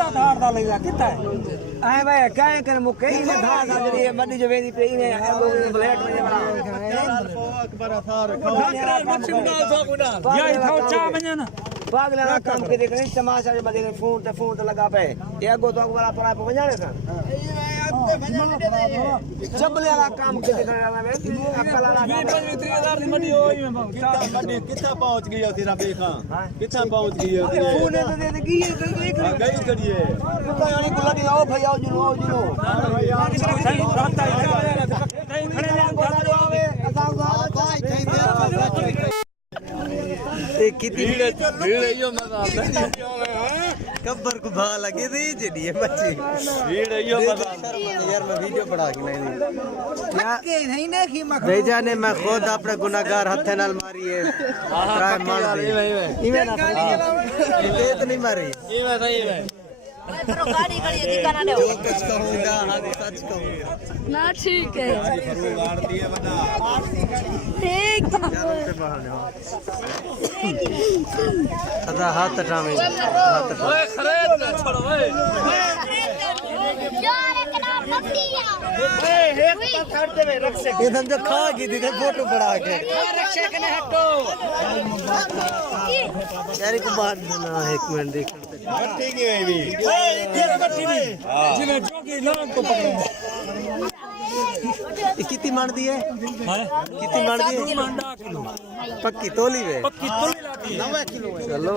कितना धार दा लेगा कितना है आए भाई काहे कर मुके ही ने धार दा जड़ी बड़ी जो वेदी पे ने ब्लैक में बड़ा अकबर अथार या इथो चा बन्या ना पागल ना काम के देख नहीं तमाशा जो बदे फोन ते लगा पे ये अगो तो वाला पड़ा पे बजाने सन चबले वाला काम के देख रहा है अकल वाला 20-30,000 दी मंडी होई में कितना पहुंच गई है तेरा देखा कितना पहुंच गई है फोन ने तो दे की देख गई करिए तो यानी गुल्ला दी आओ भाई आओ जुनो कितनी भीड़ है यो मजा आता है कब्बर को भा लगे थे जेडी है बच्ची भीड़ है यो मजा यार मैं वीडियो बना के नहीं नहीं देखी मैं भेजा ने मैं खुद अपने गुनाहगार हथे नाल मारी है ट्राई मार दी इवे ना ये तो नहीं मारी इवे सही है pero गाड़ी खड़ी दिखा ना दो जो कुछ कहूंगा हां सच कहूंगा ना ठीक है गाड़ दिए बता ठीक अदा हाथ टामे ओए खरीद ना छोड़ ओए यार इतना मतिया ये समझो खा की थी फोटो बड़ा के रक्षा कने हटो यार को बात देना 1 मिनट देख ठीक है भी ये बट्टी में जिने जोगी लोग को पकड़ो कितनी मार दी है हां कितनी मार दी है मंडा किलो पक्की तोली वे पक्की तोली लाती 9 किलो चलो